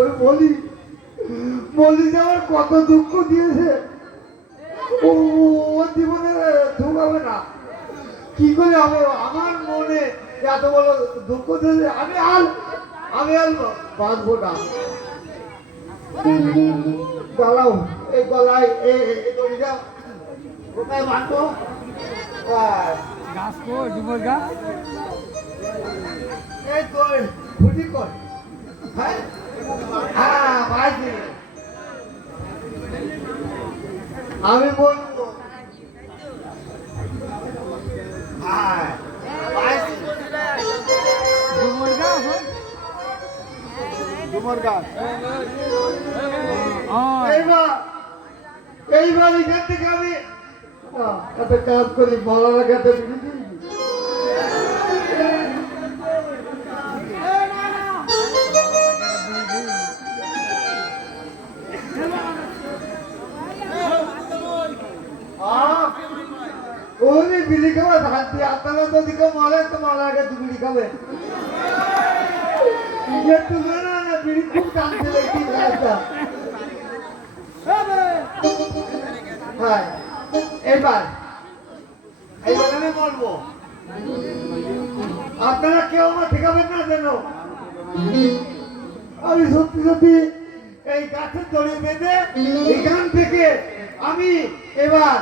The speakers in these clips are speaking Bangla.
ওই বলি বলি যে আমার কত দুঃখ দিয়েছে, ও ওর জীবনে ঢুকাবে না। কি করে আমার মনে এত বড় দুঃখ দিয়েছে, আমি আর বাঁচবো না। দাঁড়াও, এই গলায় এই দড়িটা কোথায় বাঁধবো? গাছ কো ডুবর গাছ এই তো ফুটি কর। হ্যাঁ হ্যাঁ বাঁধি। আমি বলবো হ্যাঁ বাঁধি। ডুবর গাছ তোমার গাছ হ্যাঁ এইবার এখান থেকে আমি একটা কাজ করি, মলার কাছে ওই বিড়ি খাবে ধান দিয়ে, আপনারা তো দিকে মলে তো মলার কাছে বিড়ি খাবে। একটু না না বিড়ি খুব টানতে দেখি গাছটা। হ্যাঁ এবার আমি বলবো, আপনারা কেউ আমার ঠেকাবেন না যেন। আমি সত্যি সত্যি এই গাছের দড়ি বেঁধে এখান থেকে আমি এবার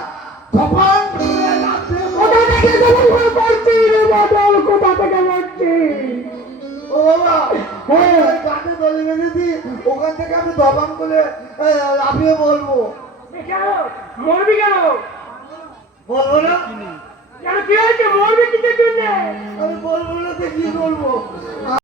গাছে দড়ি বেঁধেছি, ওখান থেকে আমি ধপান করে লাফিয়ে বলবো। মরবি কেন? বলবো না, কেন কি হয়েছে? মরবি কিসের জন্য? আমি বলবো না তো কি বলবো।